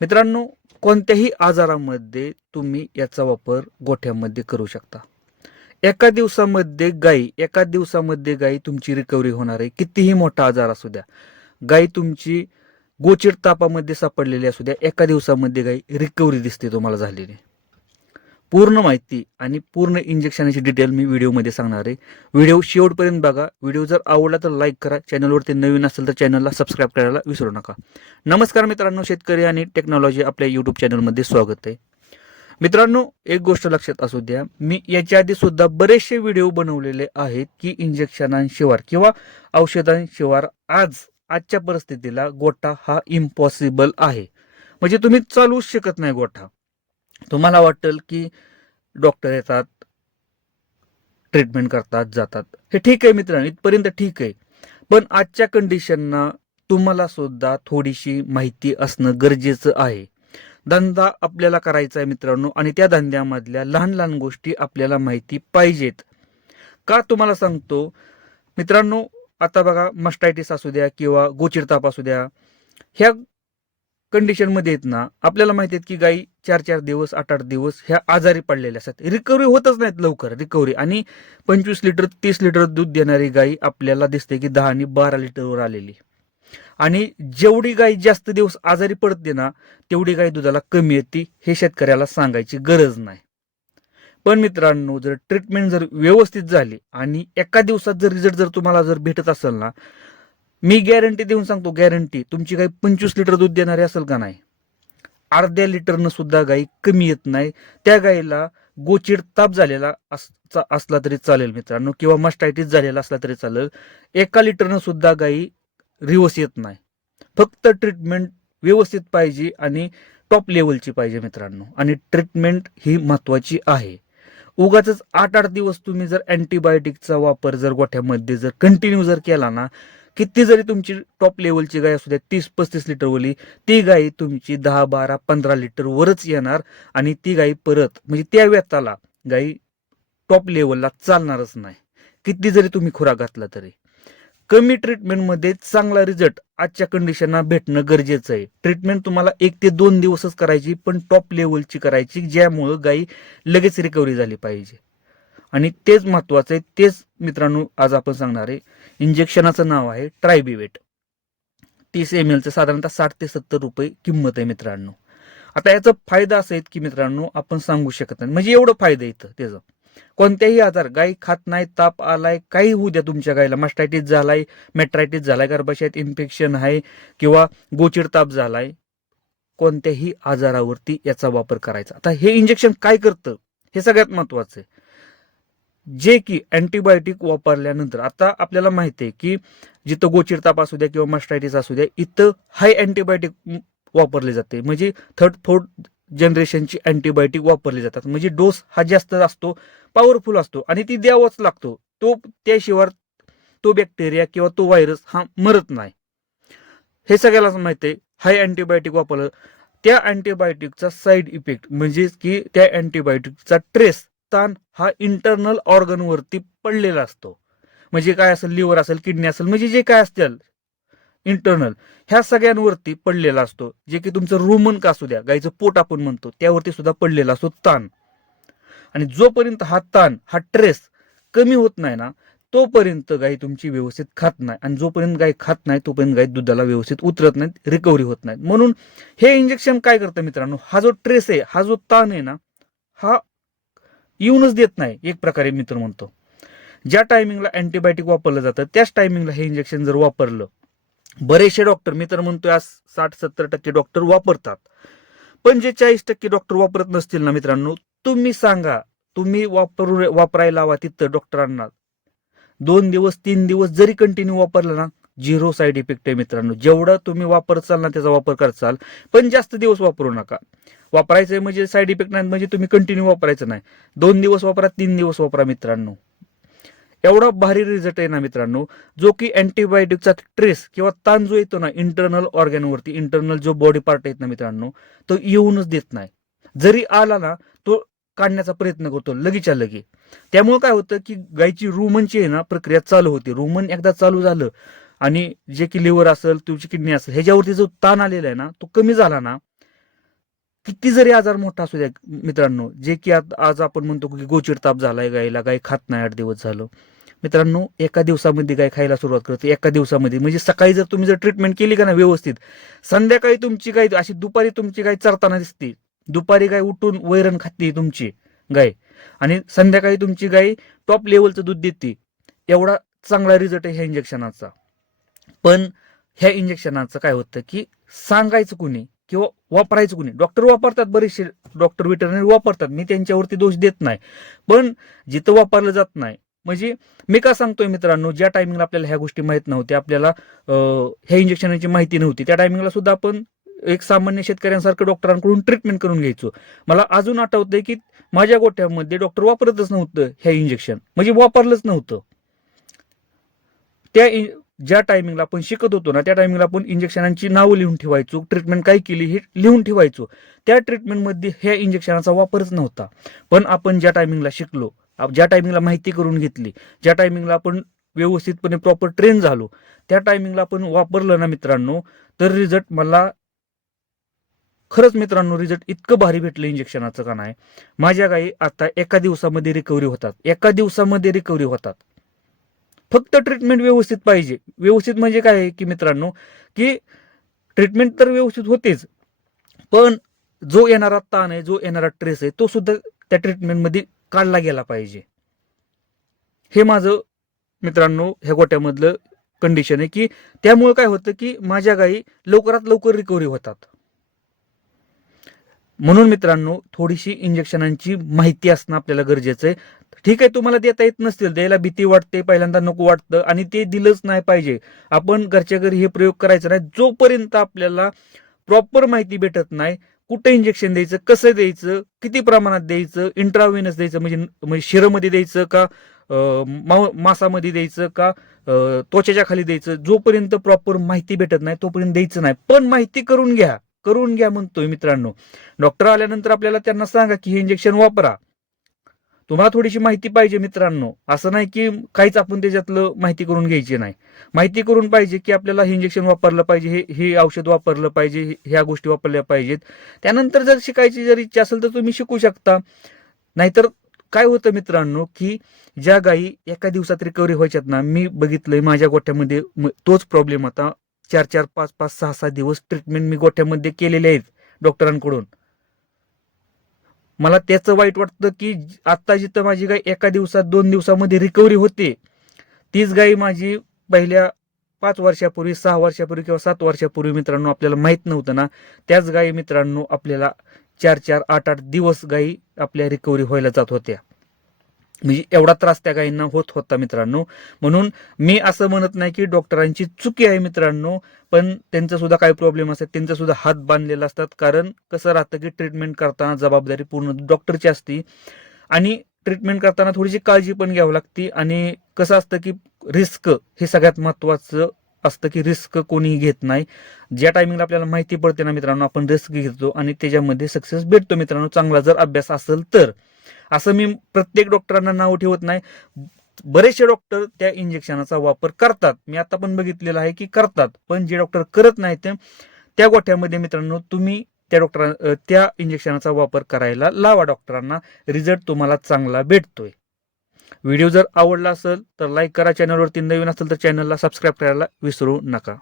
मित्रांनो, कोणत्याही आजारामध्ये तुम्ही याचा वापर गोठ्यामध्ये करू शकता. एका दिवसामध्ये गाई तुमची रिकव्हरी होणार आहे. कितीही मोठा आजार असू द्या, गाई तुमची गोचिड तापामध्ये सापडलेली असू द्या, एका दिवसामध्ये गाई रिकव्हरी दिसते तुम्हाला झालेली. पूर्ण माहिती आणि पूर्ण इंजेक्शनची डिटेल मी व्हिडिओमध्ये सांगणार आहे. व्हिडिओ शेवटपर्यंत बघा. व्हिडिओ जर आवडला तर लाईक करा. चॅनलवरती नवीन असेल तर चॅनलला सबस्क्राईब करायला विसरू नका. नमस्कार मित्रांनो, शेतकरी आणि टेक्नॉलॉजी आपल्या यूट्यूब चॅनलमध्ये स्वागत आहे. मित्रांनो, एक गोष्ट लक्षात असू द्या, मी याच्या आधी सुद्धा बरेचसे व्हिडिओ बनवलेले आहेत की इंजेक्शनांशिवाय किंवा औषधांशिवाय आजच्या परिस्थितीला गोठा हा इम्पॉसिबल आहे. म्हणजे तुम्ही चालवूच शकत नाही गोठा. तुम्हाला वाटेल की डॉक्टर येतात, ट्रीटमेंट करतात, जातात. हे ठीक आहे मित्रांनो, इथपर्यंत ठीक आहे. पण आजच्या कंडिशनना तुम्हाला सुद्धा थोडीशी माहिती असणं गरजेचं आहे. धंदा आपल्याला करायचा आहे मित्रांनो, आणि त्या धंद्यामधल्या लहान लहान गोष्टी आपल्याला माहिती पाहिजेत. का तुम्हाला सांगतो मित्रांनो, आता बघा, मस्टायटिस असू द्या किंवा गोचिडताप असू द्या, ह्या कंडिशन मध्ये आहेत ना, आपल्याला माहिती आहे की गाई 4-4 दिवस 8-8 दिवस ह्या आजारी पडलेल्या असतात. रिकव्हरी होतच नाहीत लवकर रिकव्हरी. आणि 25 लिटर 30 लिटर दूध देणारी गाई आपल्याला दिसते की 10 आणि 12 लिटरवर आलेली. आणि जेवढी गाय जास्त दिवस आजारी पडते ना, तेवढी गाय दुधाला कमी येते. हे शेतकऱ्याला सांगायची गरज नाही. पण मित्रांनो, जर ट्रीटमेंट जर व्यवस्थित झाली आणि एका दिवसात जर रिझल्ट जर तुम्हाला जर भेटत असेल ना, मी गॅरंटी देऊन सांगतो, गॅरंटी, तुमची गाय 25 लिटर दूध देणारी असेल का नाही, अर्ध्या लिटरनं सुद्धा गाई कमी येत नाही. त्या गाईला गोचिड ताप झालेला असला तरी चालेल मित्रांनो, किंवा मस्टायटिस झालेला असला तरी चालेल, 1 लिटरनं सुद्धा गाई रिवर्स येत नाही. फक्त ट्रीटमेंट व्यवस्थित पाहिजे आणि टॉप लेवलची पाहिजे मित्रांनो. आणि ट्रीटमेंट ही महत्वाची आहे. उगाच 8-8 दिवस तुम्ही जर अँटीबायोटिकचा वापर जर गोठ्यामध्ये जर कंटिन्यू जर केला ना, किती जरी तुमची टॉप लेवलची गाय असू द्या, 30-35 लिटरवरली, ती गाय तुमची 10-12-15 लिटर वरच येणार. आणि ती गाय परत म्हणजे त्या व्यताला गाई टॉप लेवलला चालणारच नाही, किती जरी तुम्ही खुराक घातला तरी. कमी ट्रीटमेंटमध्ये चांगला रिझल्ट आजच्या कंडिशनला भेटणं गरजेचं आहे. ट्रीटमेंट तुम्हाला 1 ते 2 दिवसच करायची, पण टॉप लेवलची करायची, ज्यामुळं गाई लगेच रिकव्हरी झाली पाहिजे. आणि तेच महत्वाचं आहे. तेच मित्रांनो आज आपण सांगणार आहे. इंजेक्शनाचं नाव आहे ट्रायबिवेट. 30 ml चं साधारणतः 60 ते 70 रुपये किंमत आहे मित्रांनो. आता याचा फायदा असा आहे की मित्रांनो, आपण सांगू शकत नाही, म्हणजे एवढं फायदा येतं त्याचं. कोणत्याही आजार, गाय खात नाही, ताप आलाय, काही होऊ द्या, तुमच्या गायला मस्टायटिस झालाय, मेट्रायटिस झालाय, गर्भाशयात इन्फेक्शन आहे किंवा गोचिड ताप झालाय, कोणत्याही आजारावरती याचा वापर करायचा. आता हे इंजेक्शन काय करतं हे सगळ्यात महत्वाचं आहे. जे की अँटीबायोटिक वापरल्यानंतर, आता आपल्याला माहिती आहे की जिथं गोचिड ताप असू द्या किंवा मस्टायटिस असू द्या, इथं हाय अँटीबायोटिक वापरले जाते. म्हणजे 3rd-4th जनरेशनची अँटीबायोटिक वापरली जातात. म्हणजे डोस हा जास्त असतो, पॉवरफुल असतो, आणि ती द्यावाच लागतो. त्याशिवाय तो बॅक्टेरिया किंवा तो व्हायरस हा मरत नाही. हे सगळ्यालाच माहिती आहे. हाय अँटीबायोटिक वापरलं, त्या अँटीबायोटिकचा साईड इफेक्ट म्हणजे की त्या अँटीबायोटिकचा ट्रेस, ताण हा इंटरनल ऑर्गनवरती पडलेला असतो. म्हणजे काय असेल, लिव्हर असेल, किडनी असेल, म्हणजे जे काय असतील इंटरनल, ह्या सगळ्यांवरती पडलेला असतो. जे की तुमचं रुमन का असू द्या, गाईचं पोट आपण म्हणतो, त्यावरती सुद्धा पडलेला असतो ताण. आणि जोपर्यंत हा ताण, हा ट्रेस कमी होत नाही ना, तोपर्यंत गाय तुमची व्यवस्थित खात नाही. आणि जोपर्यंत गाय खात नाही तोपर्यंत गाय दुधाला व्यवस्थित उतरत नाहीत, रिकव्हरी होत नाहीत. म्हणून हे इंजेक्शन काय करतं मित्रांनो, हा जो ट्रेस आहे, हा जो ताण आहे ना, हा येऊनच देत नाही, एक प्रकारे मित्र म्हणतो. ज्या टायमिंगला अँटीबायोटिक वापरलं जातं त्याच टायमिंगला हे इंजेक्शन जर वापरलं, बरेचसे डॉक्टर, मी तर म्हणतोय आज 60-70% डॉक्टर वापरतात. पण जे 40% डॉक्टर वापरत नसतील ना मित्रांनो, तुम्ही सांगा, तुम्ही वापरायला हवा तिथं डॉक्टरांना 2 दिवस 3 दिवस जरी कंटिन्यू वापरलं ना, 0 साईड इफेक्ट आहे मित्रांनो. जेवढा तुम्ही वापरचाल ना, त्याचा वापर करचाल, पण जास्त दिवस वापरू नका. वापरायचंय म्हणजे साईड इफेक्ट नाही म्हणजे तुम्ही कंटिन्यू वापरायचं नाही. 2 दिवस वापरा, 3 दिवस वापरा मित्रांनो. एवढा भारी रिझल्ट आहे ना मित्रांनो, जो की अँटीबायोटिकचा ट्रेस किंवा ताण जो येतो ना इंटरनल ऑर्गनवरती, इंटरनल जो बॉडी पार्ट आहेत ना मित्रांनो, तो येऊनच देत नाही. जरी आला ना, तो काढण्याचा प्रयत्न करतो लगेच्या लगे. त्यामुळे काय होतं की गायची रुमनची आहे ना प्रक्रिया चालू होते. रुमन एकदा चालू झालं आणि जे की लिव्हर असेल, तुमची किडनी असेल, ह्याच्यावरती जो ताण आलेला आहे ना, तो कमी झाला ना, किती जरी आजार मोठा असू द्या मित्रांनो, जे की आज आपण म्हणतो की गोचिड ताप झालाय गायला, गाय खात नाही 8 दिवस झालं, मित्रांनो एका दिवसामध्ये गाय खायला सुरुवात करते. एका दिवसामध्ये म्हणजे सकाळी जर तुम्ही जर ट्रीटमेंट केली का ना व्यवस्थित, संध्याकाळी तुमची गाय अशी दुपारी तुमची गाय चरताना दिसते. दुपारी गाय उठून वैरण खाते तुमची गाय, आणि संध्याकाळी तुमची गाय टॉप लेवलचं दूध देते. एवढा चांगला रिझल्ट आहे ह्या इंजेक्शनाचा. पण ह्या इंजेक्शनाचं काय होतं की सांगायचं कुणी किंवा वापरायचं कुणी. डॉक्टर वापरतात, बरेचसे डॉक्टर वेटरनरी वापरतात, मी त्यांच्यावरती दोष देत नाही. पण जिथं वापरलं जात नाही, म्हणजे मी का सांगतोय मित्रांनो, ज्या टायमिंगला आपल्याला ह्या गोष्टी माहित नव्हत्या, आपल्याला ह्या इंजेक्शनाची माहिती नव्हती, त्या टायमिंगला सुद्धा आपण एक सामान्य शेतकऱ्यांसारखं डॉक्टरांकडून ट्रीटमेंट करून घ्यायचो. मला अजून आठवतंय की माझ्या गोठ्यामध्ये डॉक्टर वापरतच नव्हतं ह्या इंजेक्शन, म्हणजे वापरलंच नव्हतं. त्या ज्या टायमिंगला आपण शिकत होतो ना, त्या टायमिंगला आपण इंजेक्शनांची नावं लिहून ठेवायचो, ट्रीटमेंट काय केली हे लिहून ठेवायचो. त्या ट्रीटमेंटमध्ये ह्या इंजेक्शनाचा वापरच नव्हता. पण आपण ज्या टायमिंगला शिकलो, ज्या टायमिंगला माहिती करून घेतली, ज्या टायमिंगला आपण व्यवस्थितपणे प्रॉपर ट्रेन झालो, त्या टायमिंगला आपण वापरलं ना मित्रांनो, तर रिझल्ट मला खरंच मित्रांनो रिझल्ट इतकं भारी भेटलं इंजेक्शनाचं का नाही. माझ्या गायी आता एका दिवसामध्ये रिकव्हरी होतात, एका दिवसामध्ये रिकव्हरी होतात. फक्त ट्रीटमेंट व्यवस्थित पाहिजे. व्यवस्थित म्हणजे काय आहे की मित्रांनो, की ट्रीटमेंट तर व्यवस्थित होतेच, पण जो येणारा ताण आहे, जो येणारा ट्रेस आहे, तो सुद्धा त्या ट्रीटमेंटमध्ये काढला गेला पाहिजे. हे माझं मित्रांनो ह्या गोट्यामधलं कंडिशन आहे, की त्यामुळे काय होतं की माझ्या गायी लवकरात लवकर रिकव्हरी होतात. म्हणून मित्रांनो थोडीशी इंजेक्शनांची माहिती असणं आपल्याला गरजेचं आहे. ठीक आहे, तुम्हाला देता येत नसतील, द्यायला भीती वाटते, पहिल्यांदा नको वाटतं, आणि ते दिलंच नाही पाहिजे. आपण घरच्या घरी हे प्रयोग करायचा नाही जोपर्यंत आपल्याला प्रॉपर माहिती भेटत नाही. कुठं इंजेक्शन द्यायचं, कसं द्यायचं, किती प्रमाणात द्यायचं, इंट्राव्हेनस द्यायचं म्हणजे शिरमध्ये द्यायचं का मासामध्ये द्यायचं का त्वचेच्या खाली द्यायचं, जोपर्यंत प्रॉपर माहिती भेटत नाही तोपर्यंत द्यायचं नाही. पण माहिती करून घ्या, करून घ्या म्हणतोय मित्रांनो. डॉक्टर आल्यानंतर आपल्याला त्यांना सांगा की हे इंजेक्शन वापरा. तुम्हाला थोडीशी माहिती पाहिजे मित्रांनो, असं नाही की काहीच आपण त्याच्यातलं माहिती करून घ्यायची नाही. माहिती करून पाहिजे की आपल्याला हे इंजेक्शन वापरलं पाहिजे, हे औषध वापरलं पाहिजे, ह्या गोष्टी वापरल्या पाहिजेत. त्यानंतर जर शिकायची जर इच्छा असेल तर तुम्ही शिकू शकता. नाहीतर काय होतं मित्रांनो, की ज्या गायी एका दिवसात रिकव्हरी व्हायच्यात ना, मी बघितलंय माझ्या गोठ्यामध्ये तोच प्रॉब्लेम होता. 4-4, 5-5, 6-6 दिवस ट्रीटमेंट मी गोठ्यामध्ये केलेले आहेत डॉक्टरांकडून. मला त्याचं वाईट वाटतं की आता जिथं माझी गाय एका दिवसात 2 दिवसामध्ये रिकव्हरी होते, तीच गाय माझी पहिल्या 5 वर्षापूर्वी, 6 वर्षापूर्वी किंवा 7 वर्षापूर्वी मित्रांनो आपल्याला माहित नव्हतं ना, त्याच गायी मित्रांनो आपल्याला 4-4, 8-8 दिवस गायी आपल्या रिकव्हरी व्हायला जात होत्या. म्हणजे एवढा त्रास त्या गायींना होत होता मित्रांनो. म्हणून मी असं म्हणत नाही की डॉक्टरांची चुकी आहे मित्रांनो, पण त्यांचा सुद्धा काही प्रॉब्लेम असतात, त्यांचा सुद्धा हात बांधलेला असतात. कारण कसं राहतं की ट्रीटमेंट करताना जबाबदारी पूर्ण डॉक्टरची असते, आणि ट्रीटमेंट करताना थोडीशी काळजी पण घ्यावी लागते. आणि कसं असतं की रिस्क हे सगळ्यात महत्वाचं असतं, की रिस्क कोणीही घेत नाही. ज्या टायमिंगला आपल्याला माहिती पडते ना मित्रांनो, आपण रिस्क घेतो आणि त्याच्यामध्ये सक्सेस भेटतो मित्रांनो, चांगला जर अभ्यास असेल तर. असं मी प्रत्येक डॉक्टरांना नाव ठेवत नाही. बरेचसे डॉक्टर त्या इंजेक्शनाचा वापर करतात, मी आता पण बघितलेलं आहे की करतात. पण जे डॉक्टर करत नाहीत त्या गोठ्यामध्ये मित्रांनो तुम्ही त्या इंजेक्शनाचा वापर करायला लावा डॉक्टरांना. रिझल्ट तुम्हाला चांगला भेटतोय. व्हिडिओ जर आवडला असेल तर लाईक करा, चॅनलवरती नवीन असेल तर चॅनलला सबस्क्राईब करायला विसरू नका.